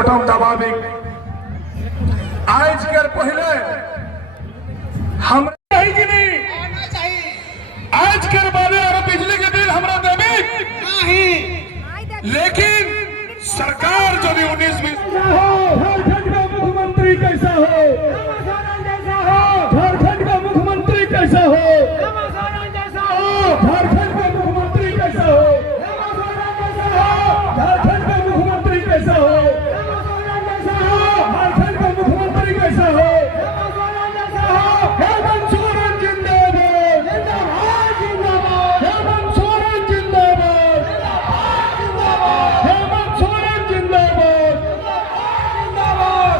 दबावी आज के पहले हम कि नहीं आज के बारे और बिजली के बिल हमरा देवी नहीं, लेकिन सरकार जो 19-20 झारखंड का मुख्यमंत्री कैसा हो, झारखंड का मुख्यमंत्री कैसा हो, झारखंड का मुख्यमंत्री कैसा हो, झारखंड का मुख्यमंत्री कैसा हो, झारखंड का मुख्यमंत्री कैसा हो, हेमंत सोरेन जिंदाबाद, हेमंत सोरेन जिंदाबाद, हेमंत सोरेन जिंदाबाद,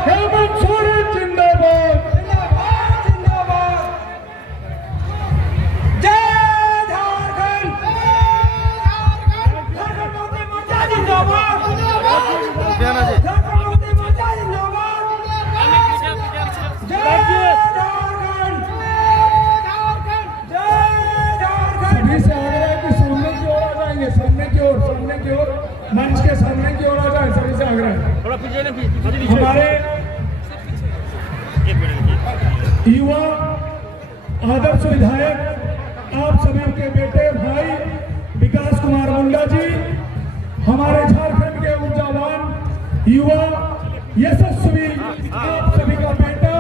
हेमंत सोरेन जिंदाबाद, जय झारखंड, झारखंड मुक्ति मोर्चा जिंदाबाद, सामने की ओर मंच के सामने की ओर आ जाए, सभी से आग्रह है। हमारे युवा आदर्श विधायक आप सभी के बेटे भाई विकास कुमार मुंडा जी, हमारे झारखंड के ऊर्जावान युवा यशस्वी आप सभी का बेटा,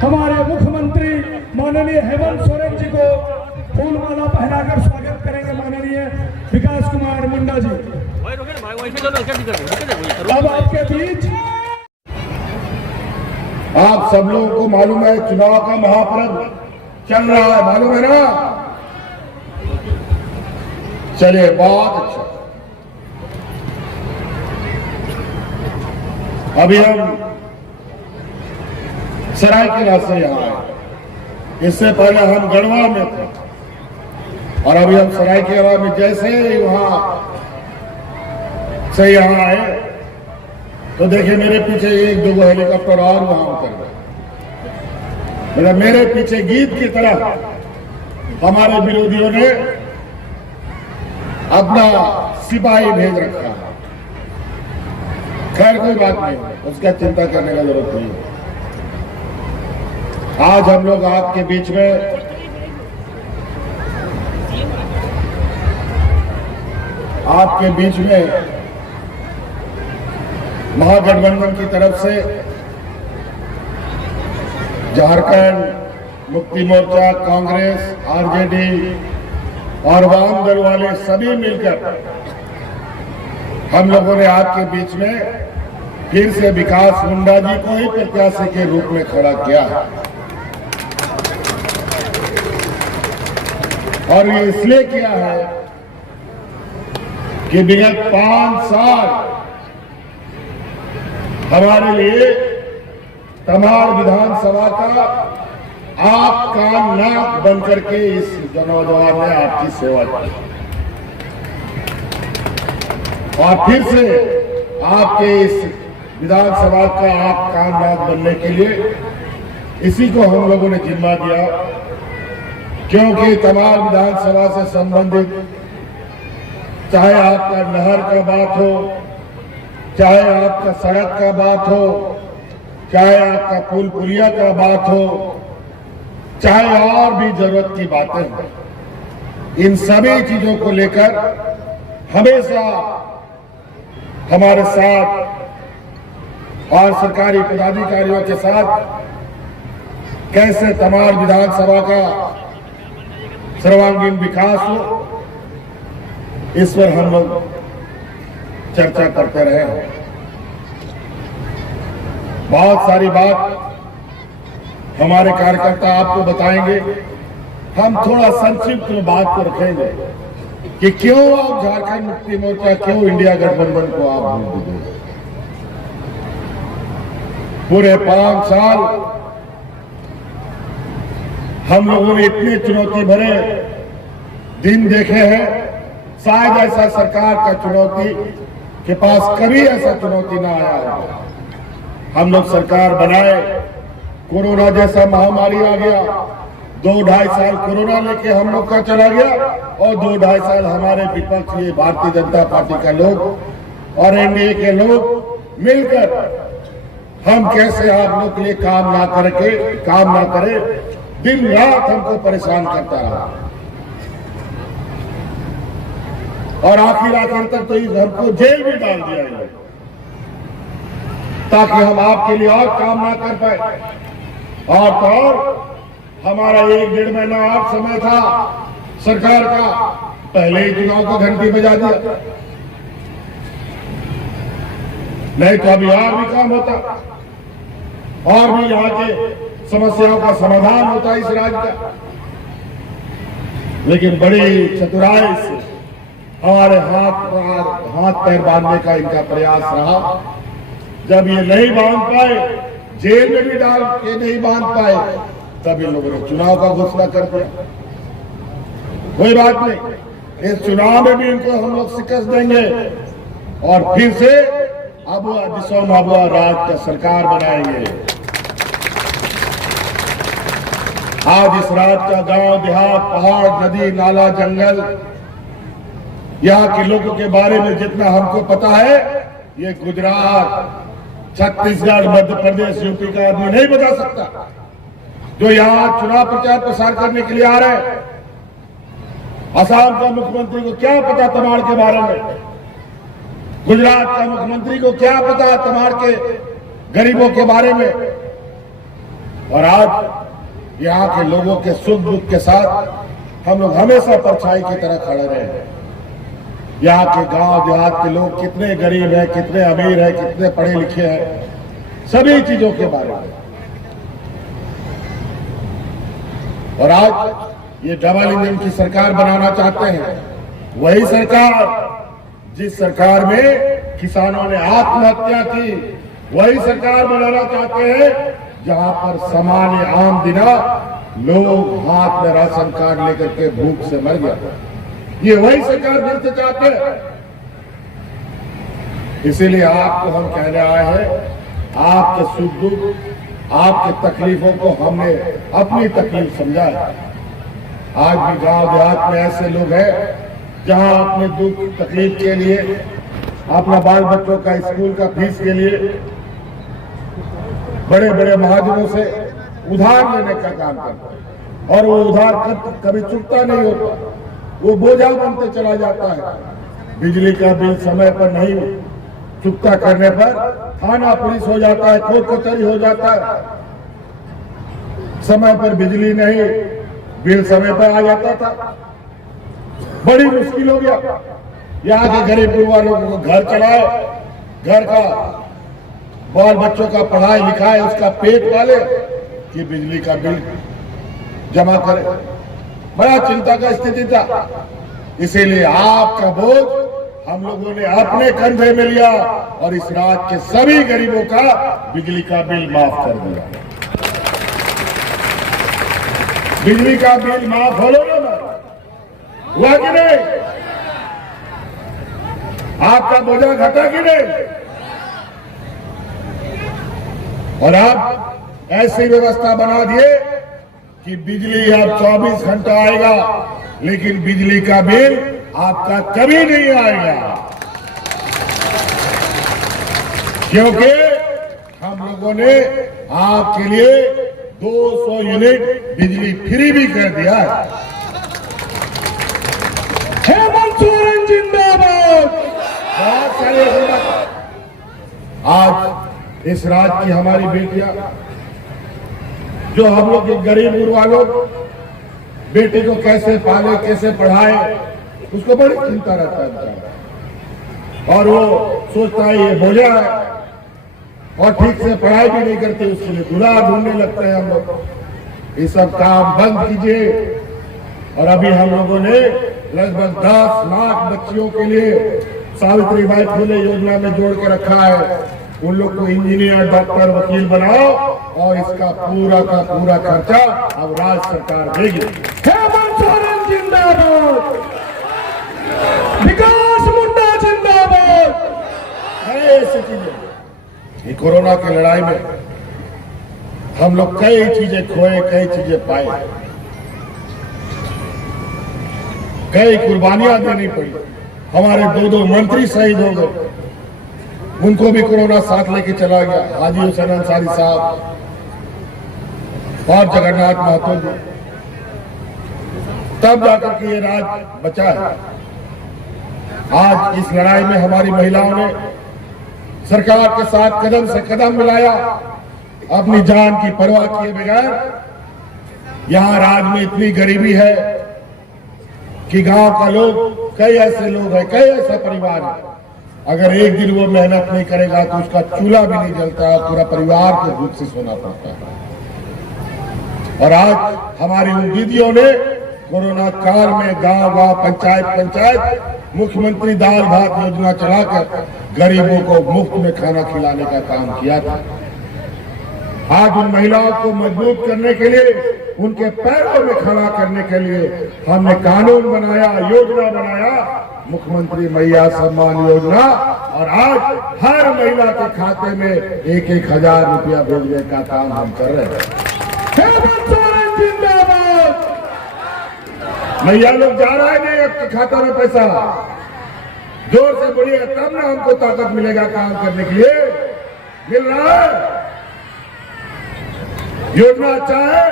हमारे मुख्यमंत्री माननीय हेमंत सोरेन जी को फूलमाला पहनाकर स्वागत करेंगे माननीय विकास कुमार मुंडा जी। अब आपके बीच आप सब लोगों को मालूम है चुनाव का महापर्व चल रहा है, मालूम है ना? चलिए बहुत अच्छा। अभी हम सरायकेला से यहाँ आए, इससे पहले हम गढ़वा में थे और अभी हम सरायकेला में जैसे वहां से यहाँ आए तो देखिए मेरे पीछे 1-2 हेलीकॉप्टर और वहां उतर गए। मेरे पीछे गीत की तरह हमारे विरोधियों ने अपना सिपाही भेज रखा है। खैर कोई बात नहीं, उसका चिंता करने का जरूरत नहीं है। आज हम लोग आपके बीच में महागठबंधन की तरफ से झारखंड मुक्ति मोर्चा, कांग्रेस, आरजेडी और वाम दल वाले सभी मिलकर हम लोगों ने आपके बीच में फिर से विकास मुंडा जी को ही प्रत्याशी के रूप में खड़ा किया है। और ये इसलिए किया है कि विगत 5 साल हमारे लिए तमाड़ विधानसभा का आप कान नाक बन करके इस नौजवान ने आपकी सेवा की और फिर से आपके इस विधानसभा का आप कान नाक बनने के लिए इसी को हम लोगों ने जिम्मा दिया, क्योंकि तमाड़ विधानसभा से संबंधित चाहे आपका नहर का बात हो, चाहे आपका सड़क का बात हो, चाहे आपका पुल पुलिया का बात हो, चाहे और भी जरूरत की बातें हो, इन सभी चीजों को लेकर हमेशा हमारे साथ और सरकारी पदाधिकारियों के साथ कैसे तमाड़ विधानसभा का सर्वांगीण विकास हो, इस पर हम लोग चर्चा करते रहे। बहुत सारी बात हमारे कार्यकर्ता आपको बताएंगे। हम थोड़ा संक्षिप्त में बात को रखेंगे कि क्यों आप झारखंड मुक्ति मोर्चा, क्यों इंडिया गठबंधन को आप वोट दीजिए। पूरे 5 साल हम लोगों ने इतने चुनौती भरे दिन देखे हैं, शायद ऐसा सरकार का चुनौती के पास कभी ऐसा चुनौती ना आया है। हम लोग सरकार बनाए, कोरोना जैसा महामारी आ गया, 2-2.5 साल कोरोना लेके हम लोग का चला गया और 2-2.5 साल हमारे विपक्ष ये भारतीय जनता पार्टी का लोग और एनडीए के लोग मिलकर हम कैसे आप लोग के लिए काम ना करें, दिन रात हमको परेशान करता रहा और आखिर तक तो इस हमको जेल भी डाल दिया है ताकि हम आपके लिए और काम ना कर पाए। और तो और हमारा 1-1.5 महीना और समय था सरकार का, पहले ही चुनाव को घंटी बजा दिया, नहीं तो अभी और भी काम होता और भी यहाँ के समस्याओं का समाधान होता इस राज्य का। लेकिन बड़ी चतुराई से हमारे हाथ पैर बांधने का इनका प्रयास रहा। जब ये नहीं बांध पाए, जेल में भी डाल के नहीं बांध पाए, तब इन लोगों ने चुनाव का घोषणा कर दिया। कोई बात नहीं, इस चुनाव में भी इनको हम लोग शिकस्त देंगे और फिर से अबुआ राज का सरकार बनाएंगे। आज इस राज्य का गांव देहात, पहाड़, नदी, नाला, जंगल, यहाँ के लोगों के बारे में जितना हमको पता है, ये गुजरात, छत्तीसगढ़, मध्य प्रदेश, यूपी का आदमी नहीं बता सकता। जो यहाँ चुनाव प्रचार प्रसार करने के लिए आ रहे हैं, असम का मुख्यमंत्री को क्या पता तमाड़ के बारे में, गुजरात का मुख्यमंत्री को क्या पता तमाड़ के गरीबों के बारे में। और आज यहाँ के लोगों के सुख दुख के साथ हम लोग हमेशा परछाई की तरह खड़े रहे। यहाँ के गांव देहात के लोग कितने गरीब हैं, कितने अमीर हैं, कितने पढ़े लिखे हैं, सभी चीजों के बारे में। और आज ये डबल इंजन की सरकार बनाना चाहते हैं, वही सरकार जिस सरकार में किसानों ने आत्महत्या की, वही सरकार बनाना चाहते हैं जहां पर सामान्य आम दिना लोग हाथ में राशन कार्ड लेकर के भूख से मर गया। ये वही सरकार फिर से चाहते हैं। इसीलिए आपको हम कहने आए हैं, आपके सुख दुख, आपके तकलीफों को हमने अपनी तकलीफ समझा है। आज भी गांव देहात में ऐसे लोग हैं जहां अपने दुख तकलीफ के लिए, अपना बाल बच्चों का स्कूल का फीस के लिए बड़े बड़े महाजनों से उधार लेने का काम करते हैं और वो उधार कभी चुकता नहीं होता, वो बोझा बनते चला जाता है। बिजली का बिल समय पर नहीं चुकता करने पर थाना पुलिस हो जाता है, कोर्ट कचहरी हो जाता है। समय पर बिजली नहीं, बिल समय पर आ जाता था, बड़ी मुश्किल हो गया। यहाँ के गरीब परिवार लोगों को घर चलाए, घर का बाल बच्चों का पढ़ाई लिखाए, उसका पेट पाले कि बिजली का बिल जमा करे, बड़ा चिंता का स्थिति था। इसीलिए आपका बोझ हम लोगों ने अपने कंधे में लिया और इस राज्य के सभी गरीबों का बिजली का बिल माफ कर दिया। बिजली का बिल माफ हो लो ना, हुआ कि नहीं? आपका बोझा घटा कि नहीं? और आप ऐसी व्यवस्था बना दिए कि बिजली अब 24 घंटा आएगा, लेकिन बिजली का बिल आपका कभी नहीं आएगा, क्योंकि हम लोगों ने आपके लिए 200 यूनिट बिजली फ्री भी कर दिया है। हेमंत सोरेन जिंदाबाद। बहुत सारे आज इस राज्य की हमारी बेटियां, जो हम लोग एक गरीब गुरुआ लोग बेटे को कैसे पाले, कैसे पढ़ाए, उसको बड़ी चिंता रहता है और वो सोचता है ये बोझा है और ठीक से पढ़ाई भी नहीं करते, उसके लिए दूल्हा ढूंढने लगते हैं हम लोग। ये सब काम बंद कीजिए। और अभी हम लोगों ने लगभग 10 लाख बच्चियों के लिए सावित्रीबाई फुले योजना में जोड़ के रखा है। उन लोग को इंजीनियर, डॉक्टर, वकील बनाओ और इसका पूरा का पूरा खर्चा अब राज्य सरकार देगी। हेमंत सोरेन जिंदाबाद, विकास मुंडा जिंदाबाद। ऐसी चीजें, ये कोरोना की लड़ाई में हम लोग कई चीजें खोए, कई चीजें पाए, कई कुर्बानियां देनी पड़ी। हमारे 2 मंत्री शहीद हो गए, उनको भी कोरोना साथ लेके चला गया, हाजी हुसैन अंसारी साहब और जगन्नाथ महतो जी। तब जाकर के ये राज बचा है। आज इस लड़ाई में हमारी महिलाओं ने सरकार के साथ कदम से कदम मिलाया, अपनी जान की परवाह किए बगैर। यहां राज्य में इतनी गरीबी है कि गांव का लोग, कई ऐसे लोग हैं, कई ऐसा परिवार है, अगर एक दिन वो मेहनत नहीं करेगा तो उसका चूल्हा भी नहीं जलता है, पूरा परिवार को भूख से सोना पड़ता है। और आज हमारी उन दीदियों ने कोरोना काल में गांव-गांव, पंचायत मुख्यमंत्री दाल भात योजना चलाकर गरीबों को मुफ्त में खाना खिलाने का काम किया था। आज उन महिलाओं को मजबूत करने के लिए, उनके पैरों में खड़ा करने के लिए हमने कानून बनाया, योजना बनाया, मुख्यमंत्री महिला सम्मान योजना। और आज हर महिला के खाते में 1,000 रुपया भेजने का काम हम कर रहे हैं। हेमंत सोरेन जिंदाबाद। मैया लोग जा रहा है नहीं आपके खाता में पैसा, जोर से बोलिएगा तब ना हमको ताकत मिलेगा काम करने के लिए। मिल रहा है, योजना अच्छा है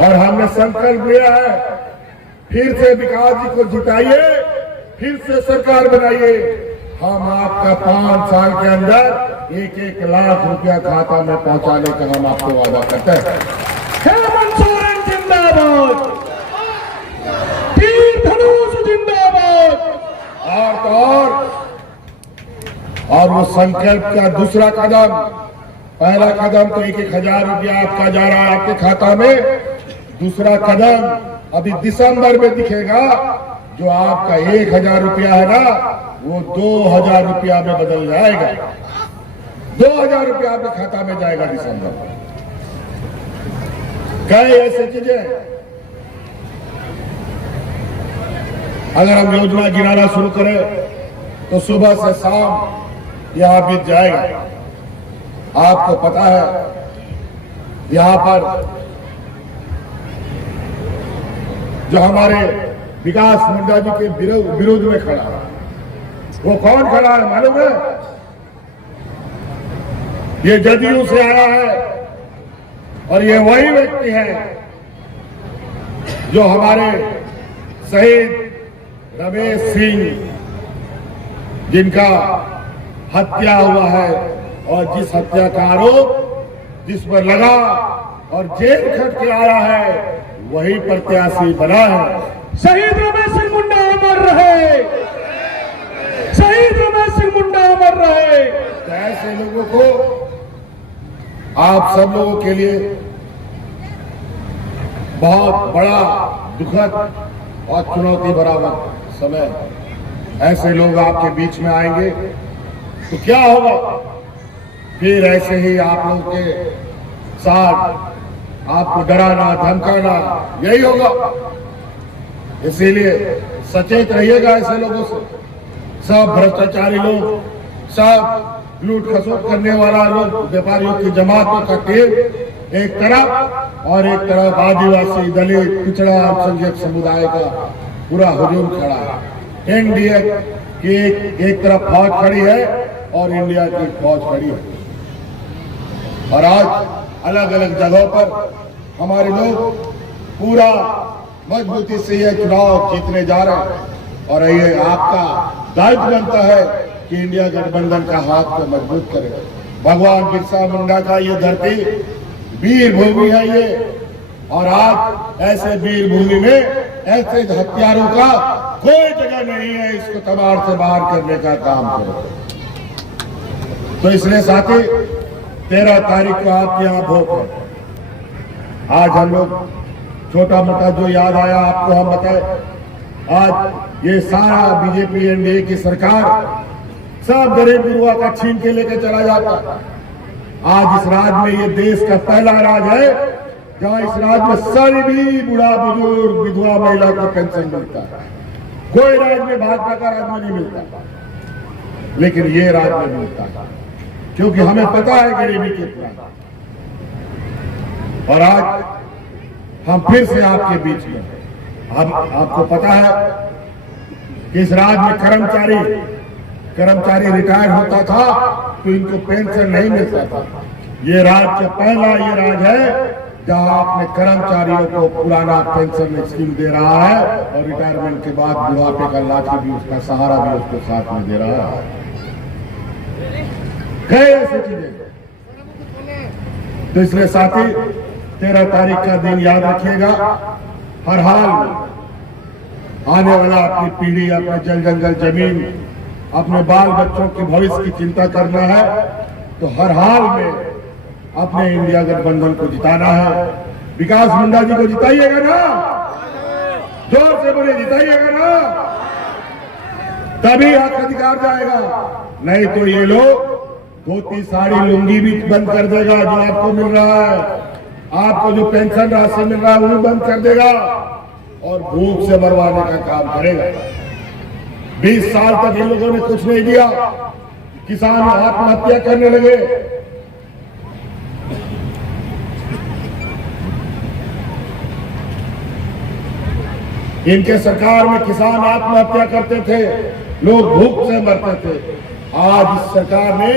और हमने संकल्प लिया है, फिर से विकास जी को जिताइए, फिर से सरकार बनाइए। हम आपका 5 साल के अंदर 1-1 लाख रुपया खाता में पहुंचाने का हम आपको वादा करते हैं। हेमंत सोरेन जिंदाबाद, तीर धनुष जिंदाबाद। और वो संकल्प का दूसरा कदम, पहला कदम तो 1,000 रुपया आपका जा रहा है आपके खाता में। दूसरा कदम अभी दिसंबर में दिखेगा, जो आपका 1,000 रुपया है ना, वो 2,000 रुपया में बदल जाएगा। 2,000 रुपया आपके खाता में जाएगा दिसंबर में। कई ऐसी चीजें, अगर हम योजना गिनाना शुरू करें तो सुबह से शाम यहां बीत जाएगा। आपको पता है यहां पर जो हमारे विकास मुंडा जी के विरोध में खड़ा है, वो कौन खड़ा है मालूम है? ये जदयू से आया है और ये वही व्यक्ति है जो हमारे शहीद रमेश सिंह, जिनका हत्या हुआ है और जिस हत्या का आरोप जिस पर लगा और जेल खट के आया है, वही प्रत्याशी बना है। शहीद रमेश सिंह मुंडा अमर रहे, शहीद रमेश सिंह मुंडा अमर रहे। तो ऐसे लोगों को, आप सब लोगों के लिए बहुत बड़ा दुखद और चुनौती भरा समय, ऐसे लोग आपके बीच में आएंगे तो क्या होगा? फिर ऐसे ही आप लोगों के साथ आपको डराना धमकाना, यही होगा। इसीलिए सचेत रहिएगा ऐसे लोगों से। सब भ्रष्टाचारी लोग, सब लूट खसोट करने वाला लोग, व्यापारियों की जमातों का टेम एक तरफ और एक तरफ आदिवासी, दलित, पिछड़ा, अल्पसंख्यक समुदाय का पूरा हुजूम खड़ा है। एनडीए की एक तरफ फौज खड़ी है और इंडिया की फौज खड़ी है। और आज अलग अलग जगहों पर हमारे लोग पूरा मजबूती से ये चुनाव जीतने जा रहे हैं। और ये आपका दायित्व बनता है कि इंडिया गठबंधन का हाथ को मजबूत करें। भगवान बिरसा मुंडा का ये धरती वीर भूमि है ये, और आज ऐसे वीर भूमि में ऐसे हथियारों का कोई जगह नहीं है। इसको तबार से बाहर करने का काम करो। तो इसलिए साथी, 13 तारीख को आपके यहाँ वोट है। आज हम लोग छोटा मोटा जो याद आया आपको हम बताए। आज ये सारा बीजेपी एनडीए की सरकार सब गरीब गुरुआ का छीन के लेके चला जाता है। आज इस राज्य में ये देश का पहला राज्य है जहां इस राज्य में सभी बूढ़ा बुजुर्ग विधवा महिला को पेंशन मिलता है। कोई राज्य में भाजपा का राज्य में नहीं मिलता, लेकिन ये राज्य में मिलता है, क्योंकि हमें पता है गरीबी कितना। और आज हम फिर से आपके बीच में, हम आपको पता है कि इस राज्य में कर्मचारी रिटायर होता था तो इनको पेंशन नहीं मिलता था। ये राज्य पहला ये राज्य है जहां अपने कर्मचारियों को पुराना पेंशन स्कीम दे रहा है और रिटायरमेंट के बाद बुढ़ापे का लाठी भी, उसका सहारा भी उसको साथ में दे रहा है। कई ऐसी चीजें। तो इसलिए साथी 13 तारीख का दिन याद रखिएगा। हर हाल में आने वाला अपनी पीढ़ी, अपने जल जंगल जमीन, अपने बाल बच्चों के भविष्य की चिंता करना है तो हर हाल में अपने इंडिया गठबंधन को जिताना है। विकास मुंडा जी को जिताइएगा ना, जोर से बोले जिताइएगा ना, तभी हक अधिकार जाएगा। नहीं तो ये लोग धोती साड़ी लुंगी भी बंद कर देगा जो आपको मिल रहा है, आपको जो पेंशन राशि मिल रहा है वो बंद कर देगा और भूख से मरवाने का काम करेगा। 20 साल तक इन लोगों ने कुछ नहीं दिया, किसान आत्महत्या करने लगे। इनके सरकार में किसान आत्महत्या करते थे, लोग भूख से मरते थे। आज इस सरकार ने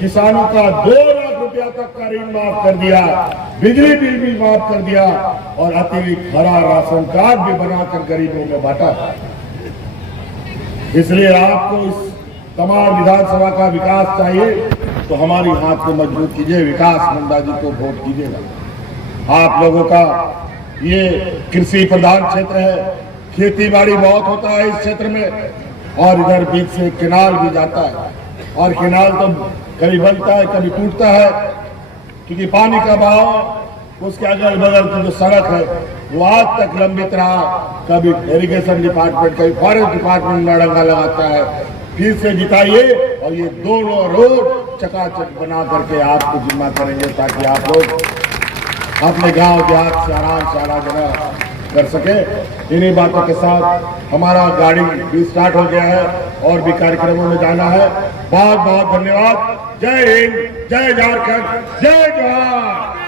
किसानों का 2 लाख रुपया तक का ऋण माफ कर दिया, बिजली बिल भी माफ कर दिया और अतिरिक्त हरा राशन कार्ड भी बनाकर गरीबों में बांटा। इसलिए आपको इस तमाम विधानसभा का विकास चाहिए तो हमारी हाथ को मजबूत कीजिए, विकास मुंडा जी को वोट कीजिएगा। आप लोगों का ये कृषि प्रधान क्षेत्र है, खेती बाड़ी बहुत होता है इस क्षेत्र में और इधर बीच से केनाल भी जाता है और केनाल तो कभी बनता है कभी टूटता है क्योंकि पानी का बहाव उसके अगल बगल की जो सड़क है वो आज तक लंबित रहा। कभी इरिगेशन डिपार्टमेंट, कभी फॉरेस्ट डिपार्टमेंट में डंगा लगाता है। फिर से जिताइए और ये दोनों रोड चकाचक बना करके आपको जिम्मा करेंगे ताकि आप लोग अपने गांव देहात से आराम से आना जाना कर सके। इन्हीं बातों के साथ हमारा गाड़ी भी स्टार्ट हो गया है और भी कार्यक्रमों में जाना है। बहुत बहुत धन्यवाद। जय हिंद, जय झारखंड, जय जोहार।